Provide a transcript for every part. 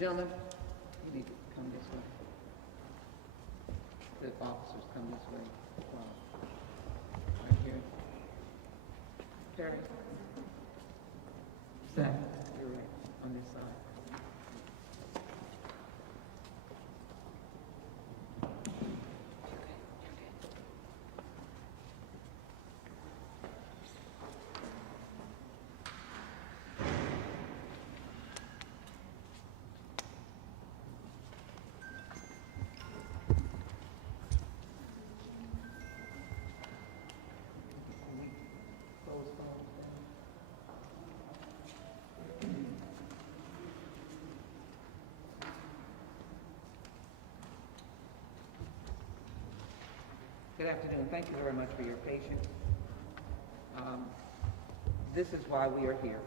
Gentlemen, you need to come this way. The officers come this way. Right here. Terry. Seth, you're right, on this side. Good afternoon. Thank you very much for your patience. This is why we are here.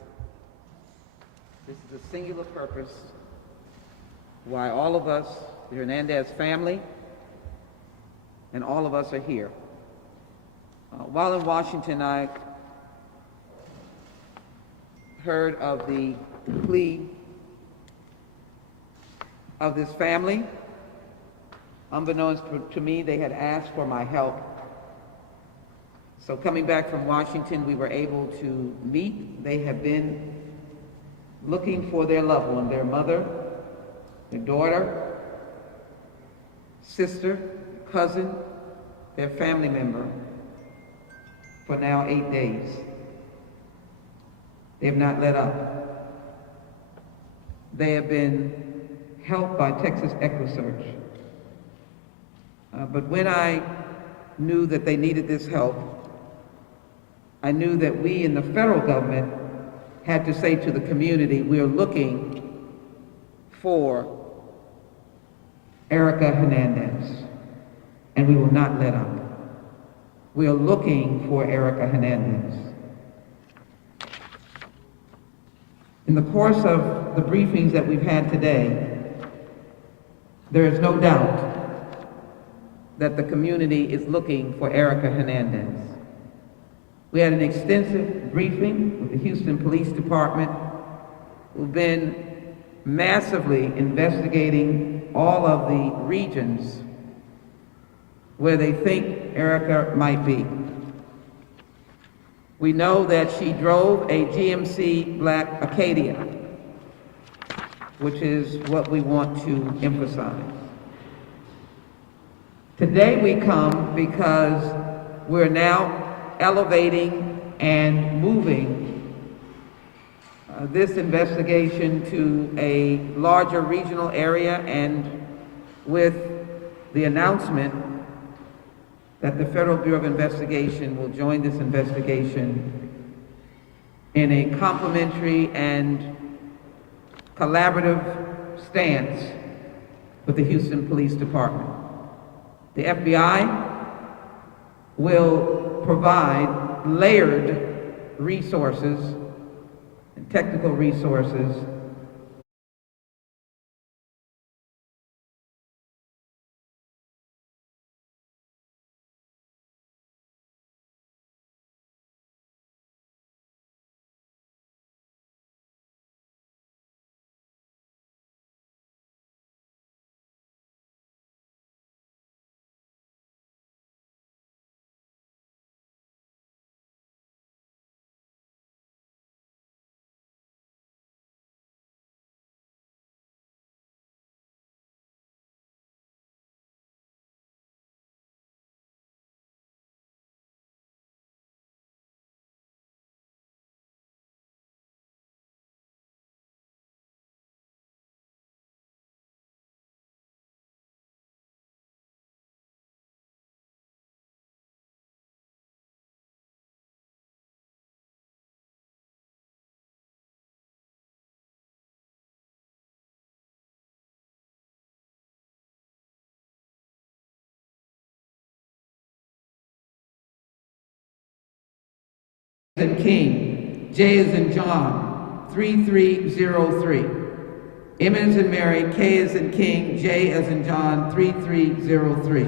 This is a singular purpose why all of us, the Hernandez family, and all of us are here. While in Washington, I heard of the plea of this family. Unbeknownst to me, they had asked for my help. So coming back from Washington, we were able to meet. They have been looking for their loved one, their mother, their daughter, sister, cousin, their family member, for now 8 days. They have not let up. They have been helped by Texas EquiSearch. But when I knew that they needed this help, I knew that we in the federal government had to say to the community, we are looking for Erica Hernandez, and we will not let up. We are looking for Erica Hernandez. In the course of the briefings that we've had today, there is no doubt that the community is looking for Erica Hernandez. We had an extensive briefing with the Houston Police Department, who've been massively investigating all of the regions where they think Erica might be. We know that she drove a GMC Black Acadia, which is what we want to emphasize. Today we come because we're now elevating and moving this investigation to a larger regional area, and with the announcement that the Federal Bureau of Investigation will join this investigation in a complementary and collaborative stance with the Houston Police Department. The FBI will provide layered resources and technical resources and King, J as in John, 3303. M as in Mary, K as in King, J as in John, 3303.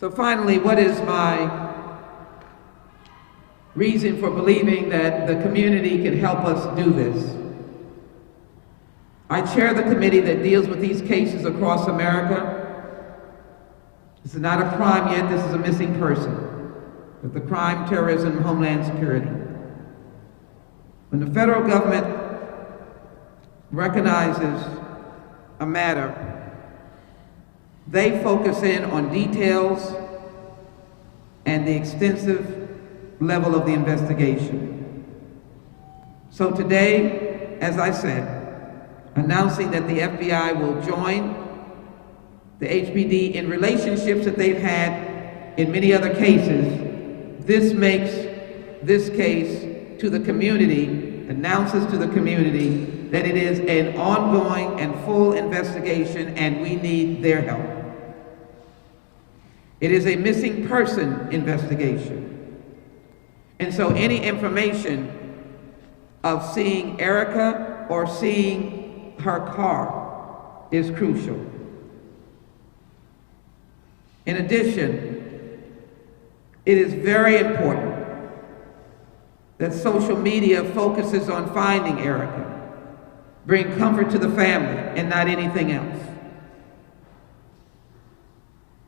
So finally, what is my reason for believing that the community can help us do this. I chair the committee that deals with these cases across America. This is not a crime yet, this is a missing person. With the crime, terrorism, homeland security. When the federal government recognizes a matter, they focus in on details and the extensive level of the investigation. So today, as I said, announcing that the FBI will join the HPD in relationships that they've had in many other cases, this makes this case to the community, announces to the community that it is an ongoing and full investigation and we need their help. It is a missing person investigation. And so any information of seeing Erica or seeing her car is crucial. In addition, it is very important that social media focuses on finding Erica, bring comfort to the family and not anything else.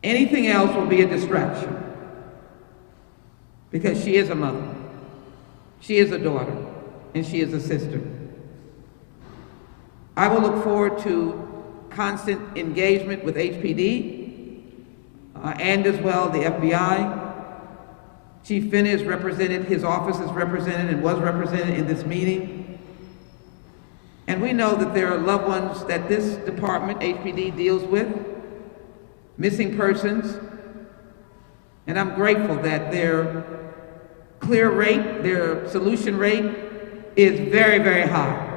Anything else will be a distraction because she is a mother, she is a daughter, and she is a sister. I will look forward to constant engagement with HPD and as well the FBI. Chief Finn is represented, his office is represented and was represented in this meeting. And we know that there are loved ones that this department, HPD, deals with, missing persons. And I'm grateful that their clear rate, their solution rate is very, very high.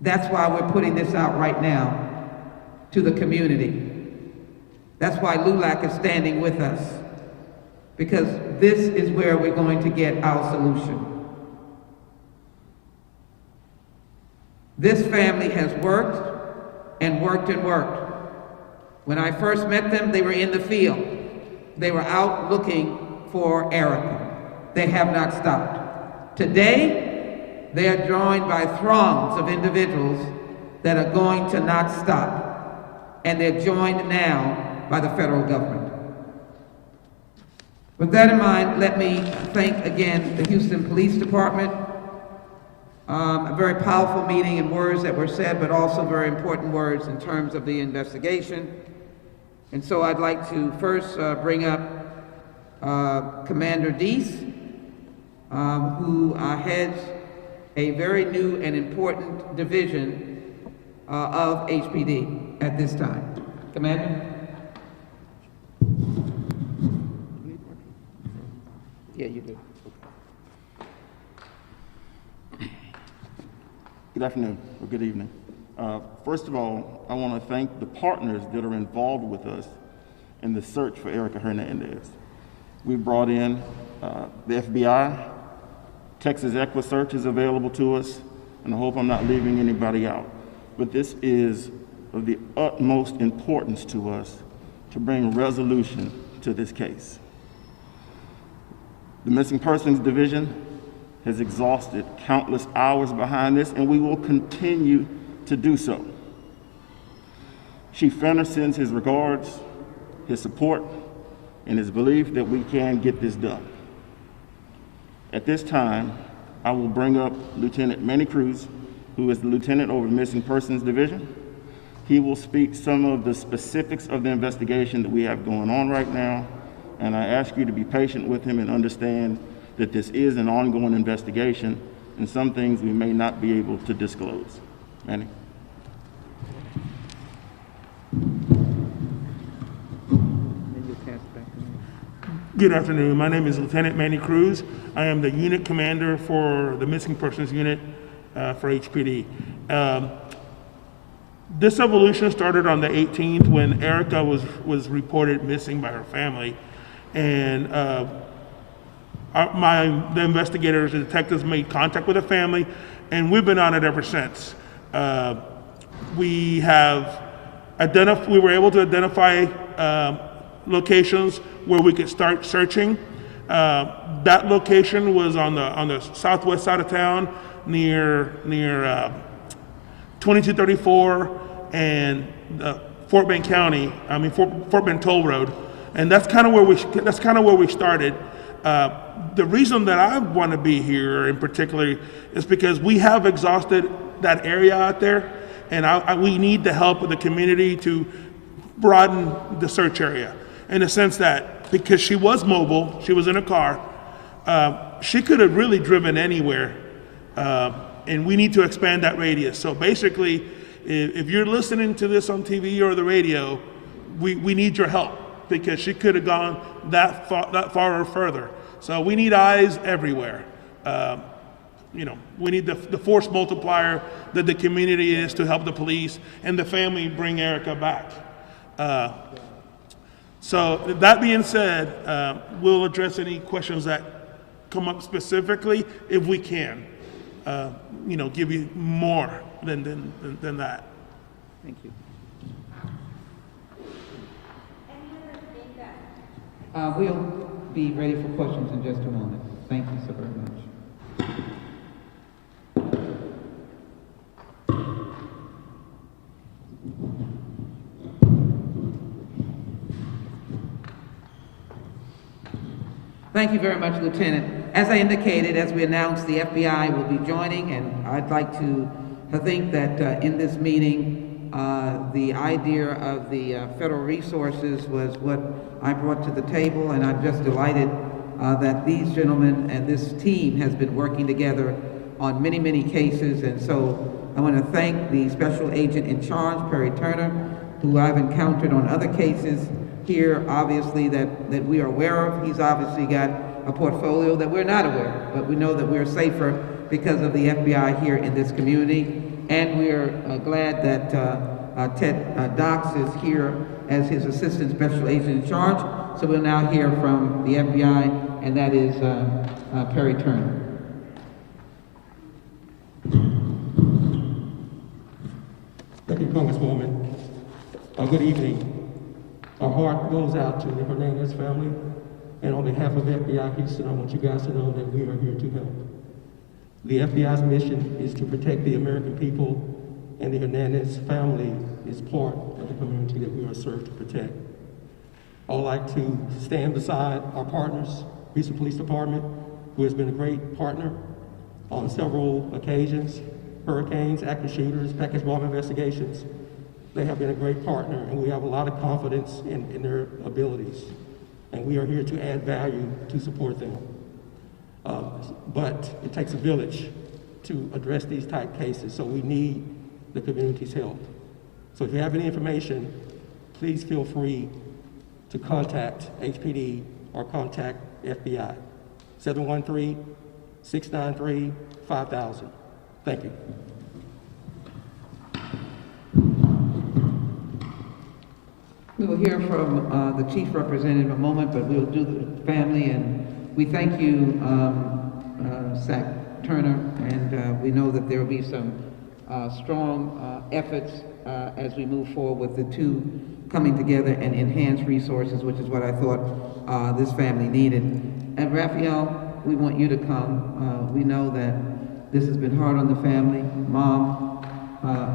That's why we're putting this out right now to the community. That's why LULAC is standing with us, because this is where we're going to get our solution. This family has worked and worked and worked. When I first met them, they were in the field. They were out looking for Erica. They have not stopped. Today, they are joined by throngs of individuals that are going to not stop. And they're joined now by the federal government. With that in mind, let me thank again the Houston Police Department. A very powerful meeting and words that were said, but also very important words in terms of the investigation. And so I'd like to first bring up Commander Deese, who heads a very new and important division of HPD at this time. Commander? Yeah, you do. Good afternoon, or good evening. First of all, I want to thank the partners that are involved with us in the search for Erica Hernandez. We brought in the FBI, Texas EquiSearch is available to us, and I hope I'm not leaving anybody out. But this is of the utmost importance to us to bring resolution to this case. The Missing Persons Division has exhausted countless hours behind this, and we will continue to do so. Chief Fenner sends his regards, his support, and his belief that we can get this done. At this time, I will bring up Lieutenant Manny Cruz, who is the lieutenant over the Missing Persons Division. He will speak some of the specifics of the investigation that we have going on right now, and I ask you to be patient with him and understand that this is an ongoing investigation, and some things we may not be able to disclose. Manny? Good afternoon. My name is Lieutenant Manny Cruz. I am the unit commander for the Missing Persons Unit for HPD. This evolution started on the 18th when Erica was reported missing by her family, and the investigators, the detectives made contact with the family, and we've been on it ever since. We were able to identify locations where we could start searching. That location was on the southwest side of town, near 2234 and Fort Bend County. Fort Bend Toll Road, and that's kind of where we started. The reason that I want to be here in particular is because we have exhausted that area out there, and we need the help of the community to broaden the search area, in the sense that because she was mobile, she was in a car, she could have really driven anywhere, and we need to expand that radius. So basically, if you're listening to this on TV or the radio, we need your help, because she could have gone that far or further. So we need eyes everywhere. We need the force multiplier that the community is to help the police and the family bring Erica back. So that being said, we'll address any questions that come up specifically if we can. Give you more than that. Thank you. We'll be ready for questions in just a moment. Thank you so very much. Thank you very much, Lieutenant. As I indicated, as we announced, the FBI will be joining, and I'd like to think that in this meeting, the idea of the federal resources was what I brought to the table, and I'm just delighted that these gentlemen and this team has been working together on many, many cases. And so I want to thank the special agent in charge, Perry Turner, who I've encountered on other cases here, obviously, that we are aware of. He's obviously got a portfolio that we're not aware of, but we know that we're safer because of the FBI here in this community. And we're glad that Ted Dox is here as his assistant special agent in charge. So we'll now hear from the FBI, and that is Perry Turner. Thank you, Congresswoman. Good evening. Our heart goes out to the Hernandez family, and on behalf of FBI Houston, I want you guys to know that we are here to help. The FBI's mission is to protect the American people, and the Hernandez family is part of the community that we are served to protect. I would like to stand beside our partners, Houston Police Department, who has been a great partner on several occasions, hurricanes, active shooters, package bomb investigations. They have been a great partner, and we have a lot of confidence in their abilities. And we are here to add value to support them. But it takes a village to address these type cases, so we need the community's help. So if you have any information, please feel free to contact HPD or contact FBI. 713-693-5000. Thank you. We will hear from the chief representative in a moment, but we'll do the family, and we thank you, Sac Turner, and we know that there will be some strong efforts as we move forward with the two coming together and enhance resources, which is what I thought this family needed. And Raphael, we want you to come. We know that this has been hard on the family. Mom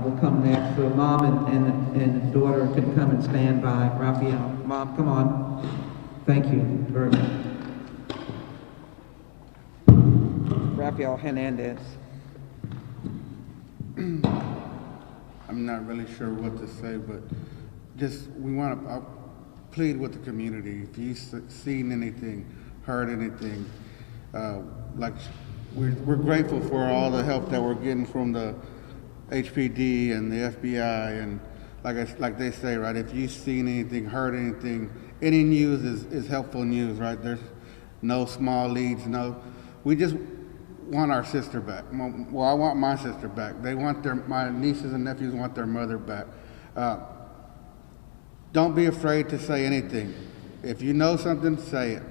will come next. So mom and daughter can come and stand by Raphael. Mom, come on. Thank you very much. Raphael Hernandez. I'm not really sure what to say, but just we want to plead with the community. If you've seen anything, heard anything, like we're grateful for all the help that we're getting from the HPD and the FBI, and like they say, right? If you've seen anything, heard anything, any news is helpful news, right? There's no small leads, we just want our sister back. Well, I want my sister back. My nieces and nephews want their mother back. Don't be afraid to say anything. If you know something, say it.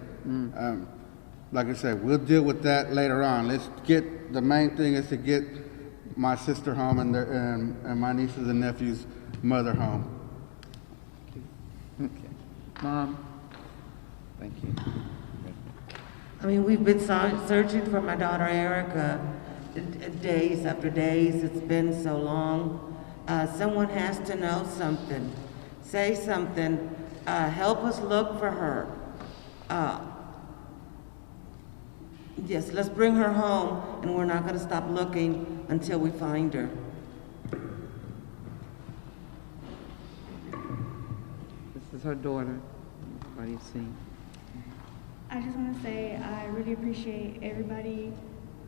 Like I said, we'll deal with that later on. The main thing is to get my sister home and my nieces and nephews' mother home. Okay. Mom, thank you. I mean, we've been searching for my daughter Erica days after days. It's been so long. Someone has to know something. Say something. Help us look for her. Yes, let's bring her home, and we're not going to stop looking until we find her. This is her daughter. What do you see? I just want to say I really appreciate everybody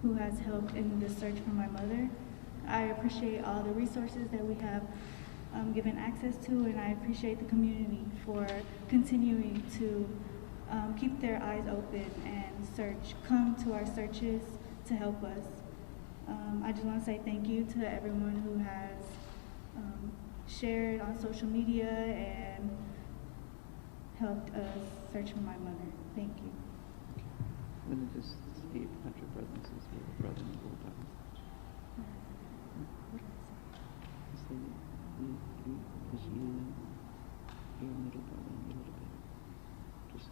who has helped in the search for my mother. I appreciate all the resources that we have given access to, and I appreciate the community for continuing to keep their eyes open and search, come to our searches to help us. I just want to say thank you to everyone who has shared on social media and helped us search for my mother. Thank you. I'm going to just see if Country Brothers is with a brother and bulldog. So it's you, your middle brother, and your little baby. Just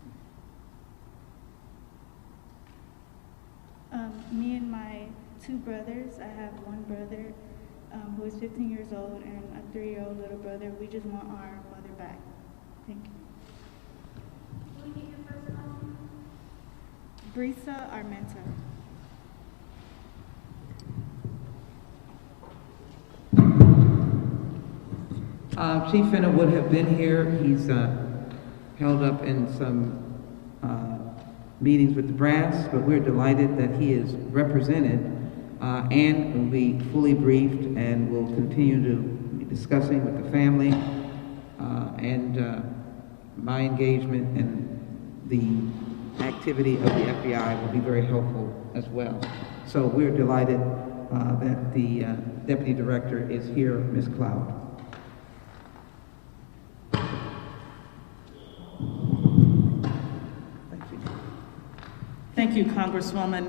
me and my two brothers, I have one brother who is 15 years old and a 3-year-old little brother. We just want our mother back. Thank you. Brisa Armenta. Chief Finner would have been here. He's held up in some meetings with the brass, but we're delighted that he is represented and will be fully briefed and will continue to be discussing with the family and my engagement and the activity of the FBI will be very helpful as well. So we're delighted that the Deputy Director is here, Ms. Cloud. Thank you, Congresswoman.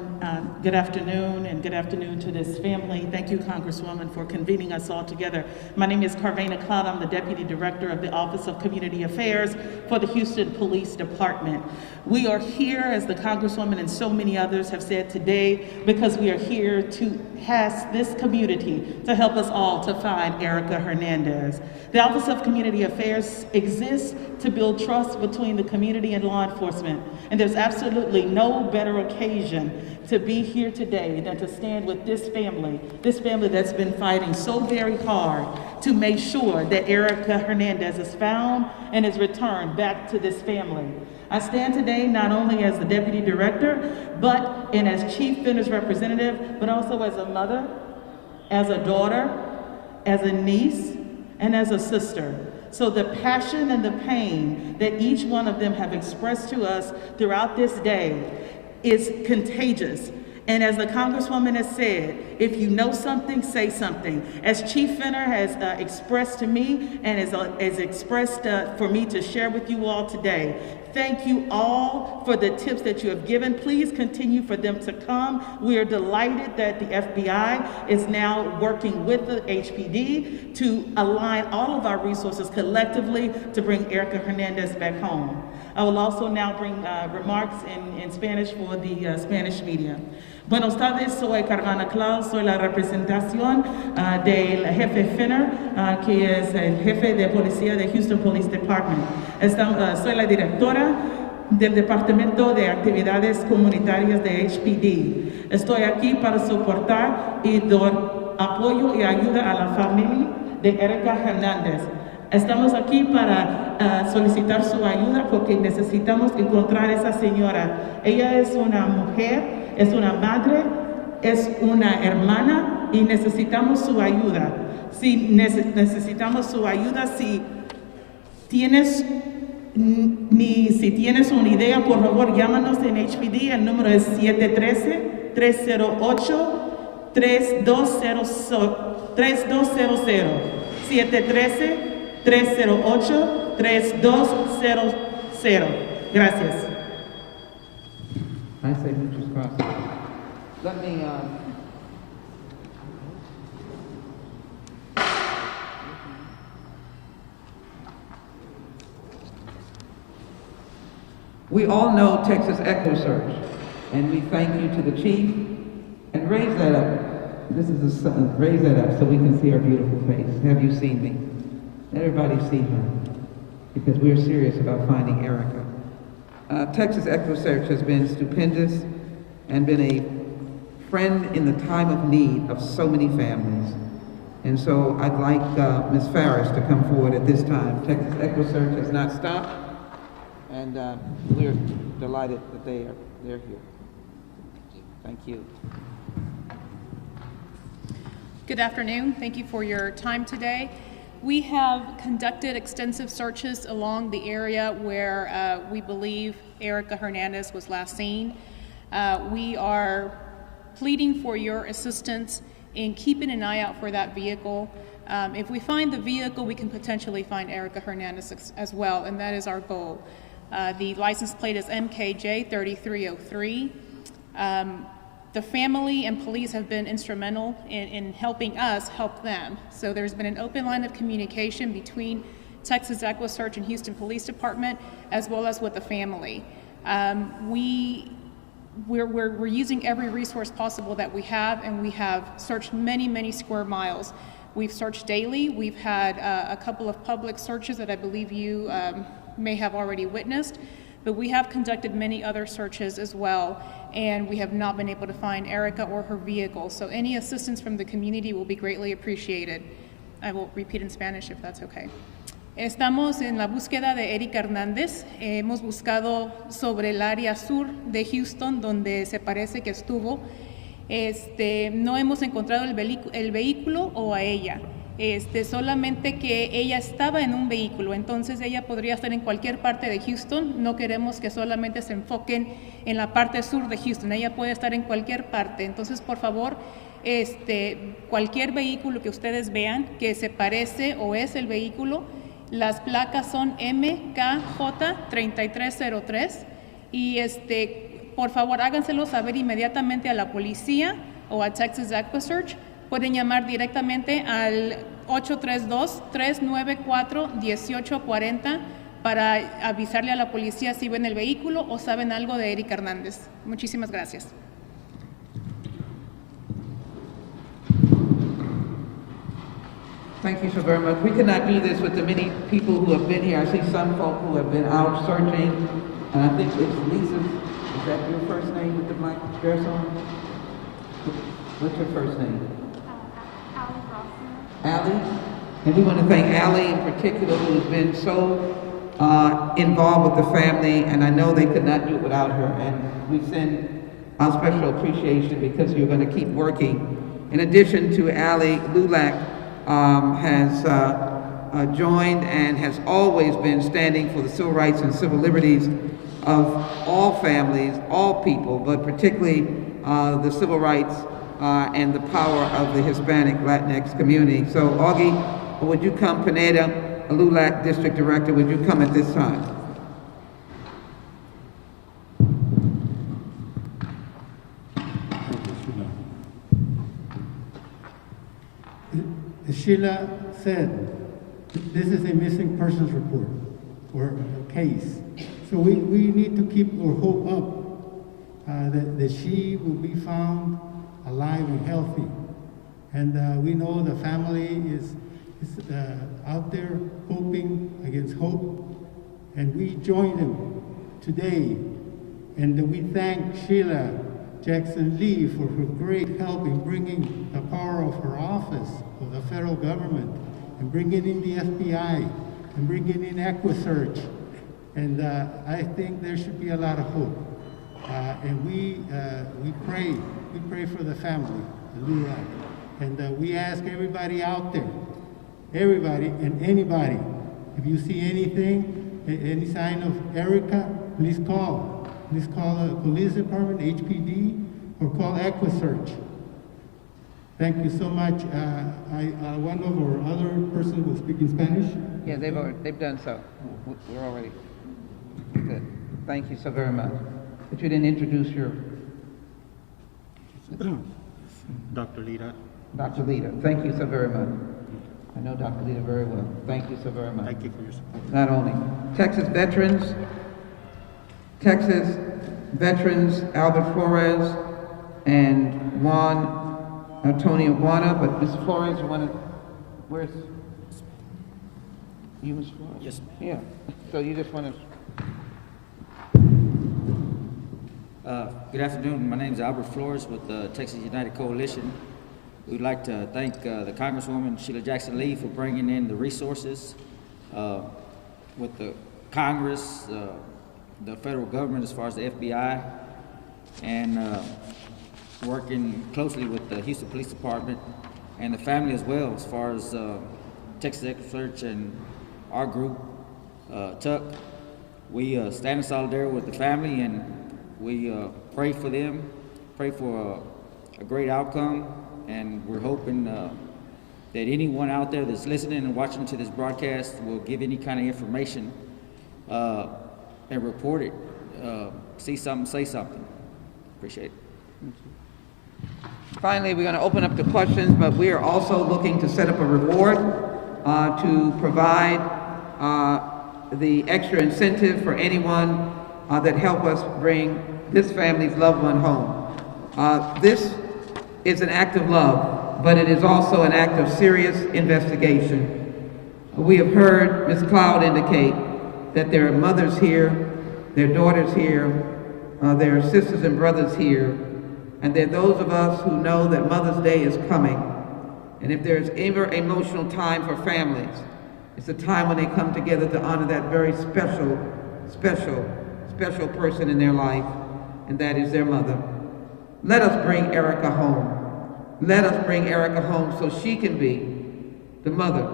Good afternoon, and good afternoon to this family. Thank you, Congresswoman, for convening us all together. My name is Carvana Cloud. I'm the Deputy Director of the Office of Community Affairs for the Houston Police Department. We are here, as the Congresswoman and so many others have said today, because we are here to ask this community to help us all to find Erica Hernandez. The Office of Community Affairs exists to build trust between the community and law enforcement, and there's absolutely no better occasion to be here today than to stand with this family that's been fighting so very hard to make sure that Erica Hernandez is found and is returned back to this family. I stand today not only as the Deputy Director, and as Chief Finner's representative, but also as a mother, as a daughter, as a niece, and as a sister. So the passion and the pain that each one of them have expressed to us throughout this day is contagious. And as the Congresswoman has said, if you know something, say something. As Chief Finner has expressed to me and has expressed for me to share with you all today, thank you all for the tips that you have given. Please continue for them to come. We are delighted that the FBI is now working with the HPD to align all of our resources collectively to bring Erica Hernandez back home. I will also now bring remarks in Spanish for the Spanish media. Buenos tardes, soy Carvana Claus, soy la representación del jefe Finner, que es el jefe de policía de Houston Police Department. Soy la directora del Departamento de Actividades Comunitarias de HPD. Estoy aquí para soportar y dar apoyo y ayuda a la familia de Erica Hernández. Estamos aquí para solicitar su ayuda porque necesitamos encontrar a esa señora. Ella es una mujer, es una madre, es una hermana y necesitamos su ayuda. Si necesitamos su ayuda, si tienes una idea, por favor, llámanos en HPD. El número es 713-308-3200. 713-308-3200. Gracias. I say muchas gracias. Let me, we all know Texas Echo Search. And we thank you to the chief. And raise that up. This is the son. Raise that up so we can see her beautiful face. Have you seen me? Let everybody see her, because we're serious about finding Erica. Texas EquiSearch has been stupendous and been a friend in the time of need of so many families. And so I'd like Ms. Farris to come forward at this time. Texas EquiSearch has not stopped, and we're delighted that they're here. Thank you. Good afternoon. Thank you for your time today. We have conducted extensive searches along the area where we believe Erica Hernandez was last seen. We are pleading for your assistance in keeping an eye out for that vehicle. If we find the vehicle, we can potentially find Erica Hernandez as well, and that is our goal. The license plate is MKJ 3303. The family and police have been instrumental in helping us help them. So there's been an open line of communication between Texas EquiSearch and Houston Police Department, as well as with the family. We're using every resource possible that we have, and we have searched many, many square miles. We've searched daily. We've had a couple of public searches that I believe you may have already witnessed, but we have conducted many other searches as well, and we have not been able to find Erica or her vehicle. So any assistance from the community will be greatly appreciated. I will repeat in Spanish if that's okay. Estamos en la búsqueda de Erica Hernández. Hemos buscado sobre el área sur de Houston, donde se parece que estuvo. No hemos encontrado el vehículo o a ella. Solamente que ella estaba en un vehículo, entonces ella podría estar en cualquier parte de Houston. No queremos que solamente se enfoquen en la parte sur de Houston, ella puede estar en cualquier parte. Entonces, por favor, cualquier vehículo que ustedes vean que se parece o es el vehículo, las placas son MKJ 3303 y por favor háganselo saber inmediatamente a la policía o a Texas EquiSearch. Pueden llamar directamente al 832-394-1840 para avisarle a la policía si ven el vehículo o saben algo de Erica Hernández. Muchísimas gracias. Thank you so very much. We could not do this with the many people who have been here. I see some folk who have been out searching, and I think it's Lisa. Is that your first name with the black dress on? What's your first name? Allie. And we want to thank Allie in particular, who's been so involved with the family, and I know they could not do it without her. And we send our special appreciation because you're going to keep working. In addition to Allie, LULAC has joined and has always been standing for the civil rights and civil liberties of all families, all people, but particularly the civil rights and the power of the Hispanic Latinx community. So Augie, would you come, Pineda, LULAC District Director, would you come at this time? As Sheila said, this is a missing persons report or a case. So we need to keep our hope up that she will be found alive and healthy. And we know the family is out there hoping against hope. And we join them today. And we thank Sheila Jackson Lee for her great help in bringing the power of her office of the federal government and bringing in the FBI and bringing in EquiSearch. And I think there should be a lot of hope. And we pray for the family, the LULAC. And we ask everybody out there, everybody and anybody, if you see anything, any sign of Erica, please call. Please call the police department, HPD, or call EquiSearch. Thank you so much. One of our other person will speak in Spanish. Yeah, they've done so. We're already good. Thank you so very much. But you didn't introduce your... Dr. Lita. Dr. Lita, thank you so very much. I know Dr. Lita very well. Thank you so very much. Thank you for your support. Not only Texas veterans, Texas veterans Albert Flores and Juan Antonio Guana, but Mr. Flores, you want to, where's, you, Mr. Flores? Yes. Yeah, so you just want to, Good afternoon. My name is Albert Flores with the Texas United Coalition. We'd like to thank the Congresswoman Sheila Jackson Lee for bringing in the resources with the Congress, the federal government as far as the FBI, and working closely with the Houston Police Department and the family as well as far as Texas Equity Search and our group, TUC. We stand in solidarity with the family, and we pray for them, pray for a great outcome, and we're hoping that anyone out there that's listening and watching to this broadcast will give any kind of information and report it. See something, say something. Appreciate it. finally, we're going to open up to questions, but we are also looking to set up a reward to provide the extra incentive for anyone that help us bring this family's loved one home. This is an act of love, but it is also an act of serious investigation. We have heard Ms. Cloud indicate that there are mothers here, there are daughters here, there are sisters and brothers here, and there are those of us who know that Mother's Day is coming. And if there's ever an emotional time for families, it's a time when they come together to honor that very special person in their life, and that is their mother. Let us bring Erica home. Let us bring Erica home so she can be the mother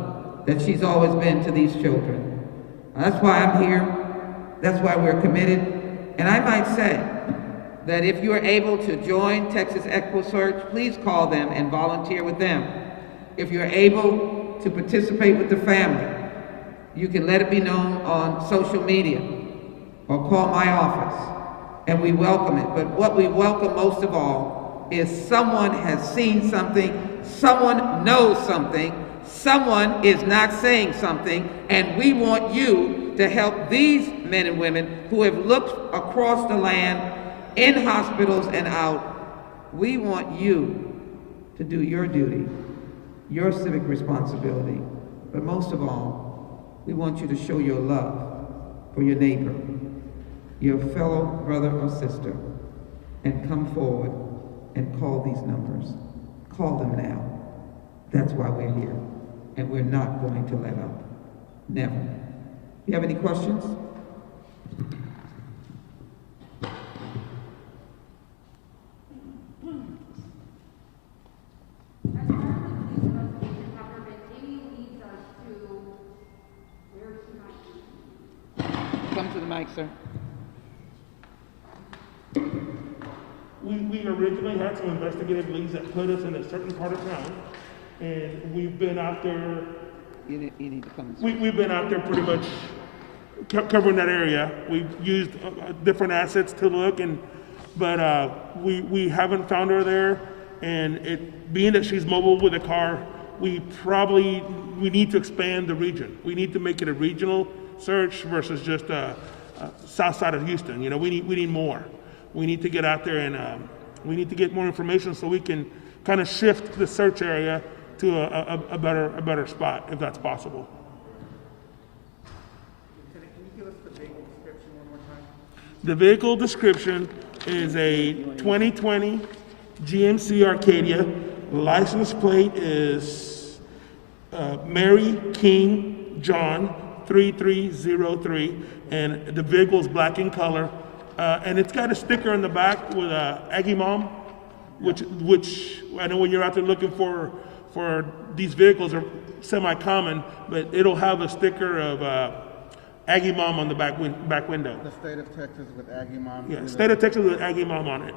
that she's always been to these children. That's why I'm here. That's why we're committed. And I might say that if you are able to join Texas Equity Search, please call them and volunteer with them. If you're able to participate with the family, you can let it be known on social media or call my office, and we welcome it. But what we welcome most of all is someone has seen something, someone knows something, someone is not saying something, and we want you to help these men and women who have looked across the land, in hospitals and out. We want you to do your duty, your civic responsibility, but most of all, we want you to show your love for your neighbor, your fellow brother or sister, and come forward and call these numbers. Call them now. That's why we're here, and we're not going to let up. Never. You have any questions? Come to the mic, sir. We originally had some investigative leads that put us in a certain part of town, and we've been out there. You need to come. We've been out there pretty much covering that area. We've used different assets to look, but we haven't found her there. And being that she's mobile with a car, we need to expand the region. We need to make it a regional search versus just south side of Houston. You know, we need more. We need to get out there and we need to get more information so we can kind of shift the search area to a better spot, if that's possible. Can you give us the vehicle description one more time? The vehicle description is a 2020 GMC Arcadia. License plate is Mary King John 3303, and the vehicle is black in color. And it's got a sticker in the back with Aggie Mom, which I know when you're out there looking for these vehicles are semi-common, but it'll have a sticker of Aggie Mom on the back window. The state of Texas with Aggie Mom. Yeah, state of Texas with Aggie Mom on it.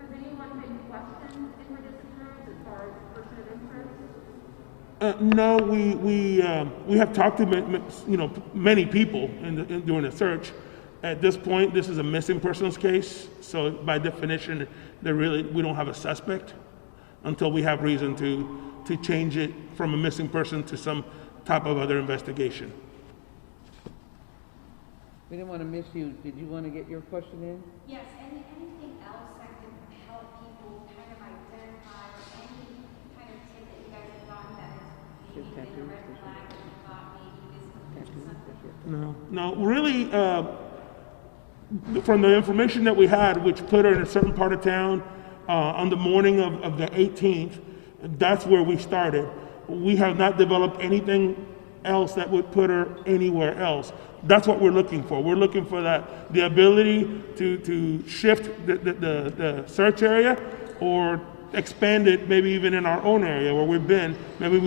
Has anyone been questioned in her disappearance as far as person of interest? No, we have talked to many people during the search. At this point, this is a missing persons case, so by definition, we don't have a suspect until we have reason to change it from a missing person to some type of other investigation. We didn't want to miss you. Did you want to get your question in? Yes, anything else that could help people kind of identify, or any kind of tip that you guys have gotten that has maybe been a red flag that you thought maybe this could be something? No, really, from the information that we had, which put her in a certain part of town on the morning of the 18th, that's where we started. We have not developed anything else that would put her anywhere else. That's what we're looking for. We're looking for the ability to shift the search area or expand it maybe even in our own area where we've been. Maybe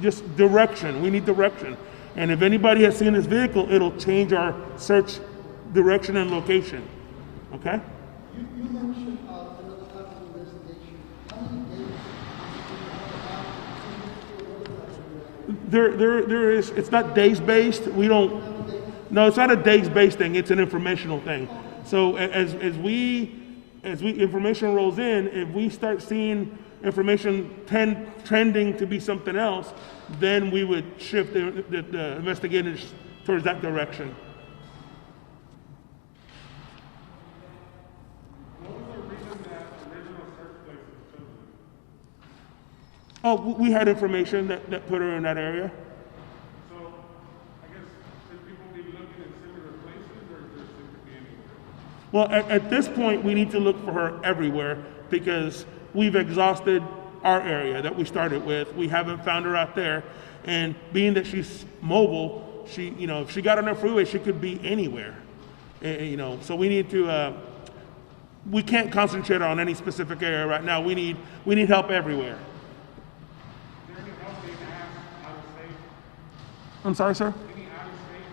just direction. We need direction. And if anybody has seen this vehicle, it'll change our search direction and location. Okay? You mentioned another type of investigation. How many days? There is. It's not days based. We don't. No, it's not a days based thing. It's an informational thing. So as information rolls in, if we start seeing information trending to be something else, then we would shift the investigators towards that direction. What was the reason that original search place was chosen? Oh, we had information that put her in that area. So, I guess, should people be looking in similar places, or does it be anywhere? Well, at this point, we need to look for her everywhere because we've exhausted our area that we started with. We haven't found her out there. And being that she's mobile, if she got on a freeway, she could be anywhere. So we need to, we can't concentrate on any specific area right now. We need help everywhere. Is there any help being asked out of state? I'm sorry, sir? Any out of state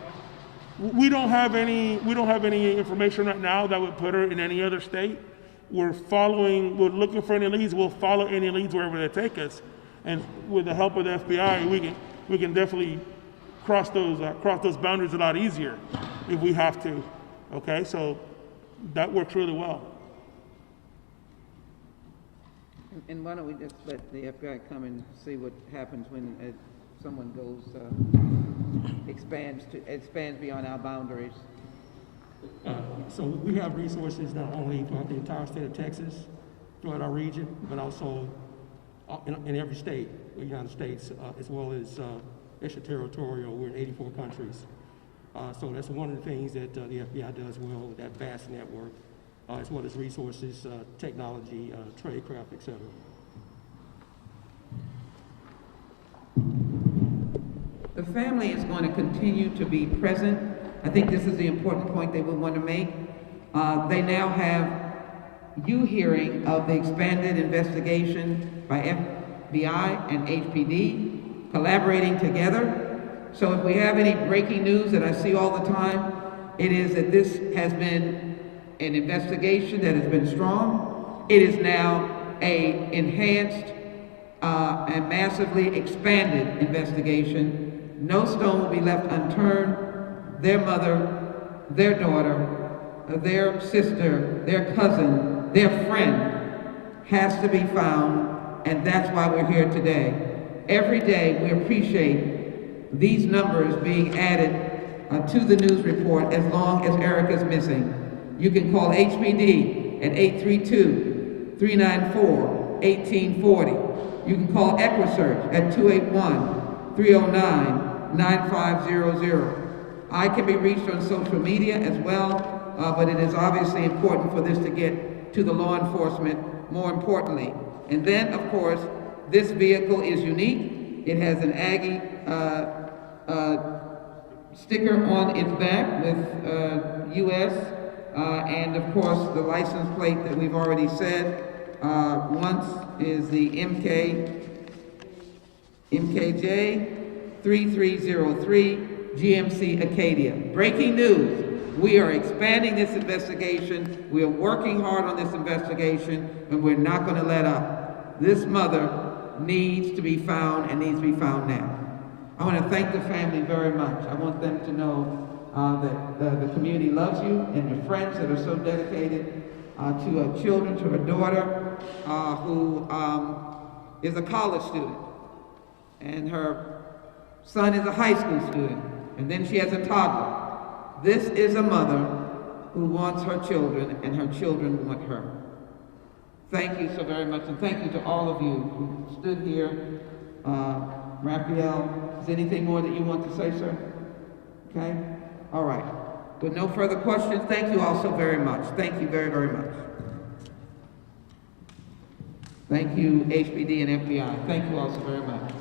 help? We don't have any information right now that would put her in any other state. We're looking for any leads. We'll follow any leads wherever they take us. And with the help of the FBI, we can definitely cross those boundaries a lot easier if we have to. Okay, so that works really well. And why don't we just let the FBI come and see what happens when someone goes, expands beyond our boundaries. So we have resources not only throughout the entire state of Texas, throughout our region, but also in every state of the United States, as well as extraterritorial. We're in 84 countries. So that's one of the things that the FBI does well with that vast network, as well as resources, technology, tradecraft, etc. The family is going to continue to be present. I think this is the important point they would want to make. They now have you hearing of the expanded investigation by FBI and HPD collaborating together. So if we have any breaking news that I see all the time, it is that this has been an investigation that has been strong. It is now an enhanced and massively expanded investigation. No stone will be left unturned. Their mother, their daughter, their sister, their cousin, their friend has to be found, and that's why we're here today. Every day we appreciate these numbers being added to the news report as long as Erica's missing. You can call HPD at 832-394-1840. You can call EquiSearch at 281-309-9500. I can be reached on social media as well, but it is obviously important for this to get to the law enforcement more importantly. And then, of course, this vehicle is unique. It has an Aggie sticker on its back with US, and of course the license plate that we've already said once is the MKJ 3303 GMC Acadia. Breaking news, we are expanding this investigation. We are working hard on this investigation, and we're not going to let up. This mother needs to be found and needs to be found now. I want to thank the family very much. I want them to know that the community loves you and your friends that are so dedicated to her children, to her daughter, who is a college student, and her son is a high school student, and then she has a toddler. This is a mother who wants her children, and her children want her. Thank you so very much, and thank you to all of you who stood here. Raphael, is there anything more that you want to say, sir? Okay? All right. With no further questions, thank you all so very much. Thank you very, very much. Thank you, HPD and FBI. Thank you all so very much.